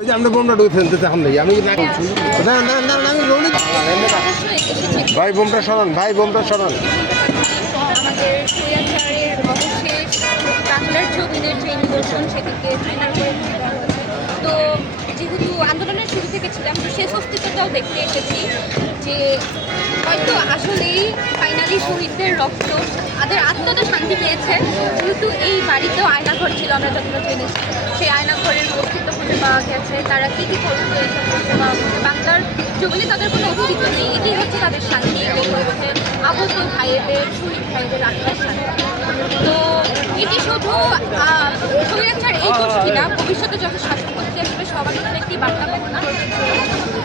ওই যে আমরা বোমটা ঢুকে ফেলতে চান নাকি আমি না না না না না, আমি রোলি ভাই বোমটা সরান ভাই বোমটা সরান। তো যেহেতু আন্দোলনের শুরু থেকে ছিলাম তো শেষ অস্তিত্বটাও দেখতে এসেছি যে হয়তো আসলেই ফাইনালি শহীদদের রক্ত তাদের আত্মাটা শান্তি পেয়েছে যেহেতু এই বাড়িতেও আয়নাঘর ছিল আমরা যতটা জেনেছি। সেই আয়নাঘরের অস্তিত্ব খুঁজে পাওয়া গেছে, তারা কী কী করতে এটা খুঁজে পাওয়া গেছে বাংলার জমিনে তাদের কোনো অস্তিত্ব নেই, এটাই হচ্ছে তাদের শান্তি হচ্ছে আহত ভাইয়েদের শহীদ ভাইয়েদের আত্মার শান্তি তো এটি শুধু স্বৈরাচার এই গোষ্ঠী না, ভবিষ্যতে যত শাসক গোষ্ঠী আসবে সবার জন্য একটি বার্তা বহন করবে।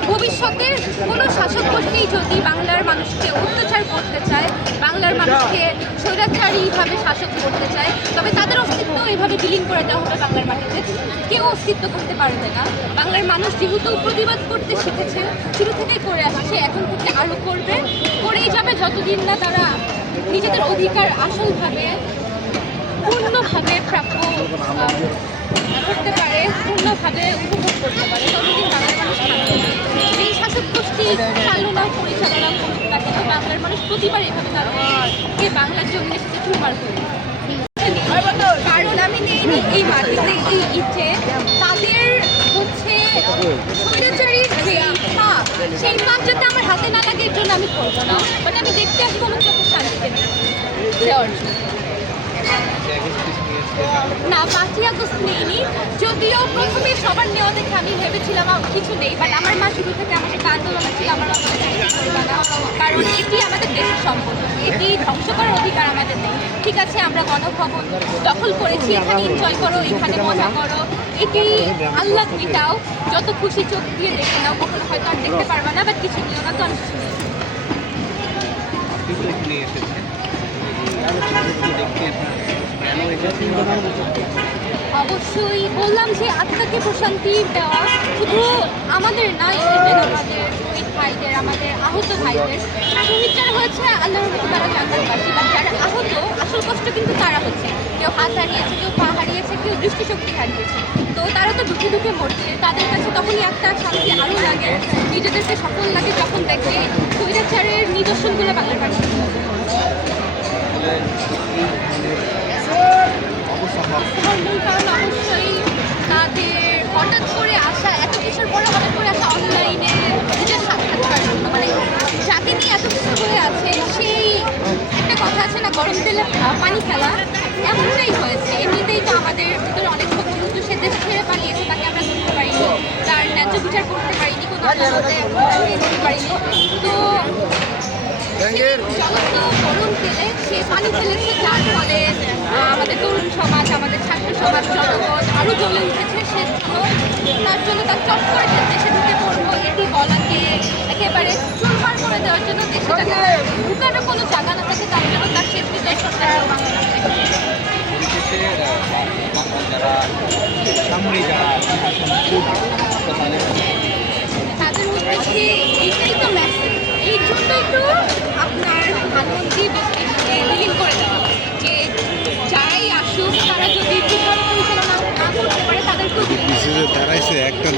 ভবিষ্যতের কোনো শাসক গোষ্ঠী যদি বাংলার মানুষকে অত্যাচার করতে চায়, বাংলার মানুষকে স্বৈরাচারীভাবে শাসক করতে চায়, তবে তাদের অস্তিত্ব এইভাবে বিলীন করে দেওয়া হবে বাংলার মাটিতে। কেউ অস্তিত্ব করতে পারবে না। বাংলার মানুষ যেহেতু প্রতিবাদ করতে শিখেছে, শুরু থেকেই করে আসছে, এখন থেকে আরও করবে। করেই যাবে যতদিন না তারা নিজেদের অধিকার আসলভাবে, পূর্ণভাবে প্রাপ্য করতে পারে, পূর্ণভাবে উপভোগ করতে পারে। ততদিন বাংলার মানুষ এই শাসক গোষ্ঠী চালনা, পরিচালনা বাংলার মানুষ প্রতিবার এভাবে তাদেরকে বাংলার জমিনের সাথে চুরমার করে। আমি এই ইটে তাদের হাতে না এর জন্য আমি করব না। আমি দেখতে আসব আমার চোখের না, পাঁচই আগস্ট নেইনি। যদিও প্রথমে সবার নেওয়া দেখে আমি ভেবেছিলাম আমার কিছু নেই। বাট আমার মা শুরু থেকে আমার আন্দোলন ছিল আমার। কারণ এটি আমাদের দেশের সম্পদ এটি ধ্বংস করার অধিকার আমাদের নেই। ঠিক আছে, আমরা গণভবন দখল করেছি, এখানে এনজয় করো, এখানে মজা করো। এটি আল্লাহ মিটাও। যত খুশি চোখ দিয়ে দেখে নাও কখনো হয়তো আর দেখতে পারবা না বাট কিছু নিও না তো, আমি কিছু। নিয়ে এসেছেন এই আলোচনাগুলো দেখে আপনার কেন এসেছেন অবশ্যই বললাম যে আত্মাকে প্রশান্তি দেওয়া শুধু আমাদের না ইভেন আমাদের শহীদ ভাইদের, আমাদের আহত ভাইদের। শহীদ যারা হয়েছে আল্লাহর মতো তারা জান্নাতবাসী বা যারা আহত, আসল কষ্ট কিন্তু তারা হচ্ছে। কেউ হাত হারিয়েছে, কেউ পা হারিয়েছে, কেউ দৃষ্টিশক্তি হারিয়েছে। তো তারা তো দুঃখে দুঃখে মরছে। তাদের কাছে তখনই একটা শান্তি আরও লাগে। নিজেদেরকে সফল লাগে যখন দেখে স্বৈরাচারের নিদর্শনগুলো বাংলার মানুষ না গরম তেলে পানি খেলা এমনটাই হয়েছে। এমনিতেই তো আমাদের ভিতরে অনেক যেহেতু সে দেশ ছেড়ে পালিয়েছে তাকে আমরা ধরতে পারিনি। তার ন্যায্য বিচার করতে পারিনি কোনো আদালতে দিতে পারিনি। তো জগৎ গরম তেলে সে পানি ফেলেছে যার ফলে আমাদের তরুণ সমাজ আমাদের ছাত্র সমাজ জনগণ আরও জ্বলে উঠেছে। সেজন্য তার জন্য তার চট করে যে দেশে ঢুকে পড়ব এটি বলাকে একেবারে পরিশেষে যারা সামনে যারা প্রশাসন তাদের তাদের উদ্দেশ্যে এইটাই তো মেসেজ এই জন্যই তো আপনার প্রধানমন্ত্রী দেশকে করে দেওয়া যে যারাই আসুক তারা যদি ঠিকভাবে পরিচালনা না করতে পারে তাদেরকেও বিলীন করে দেওয়া। দাঁড়াইছে একটা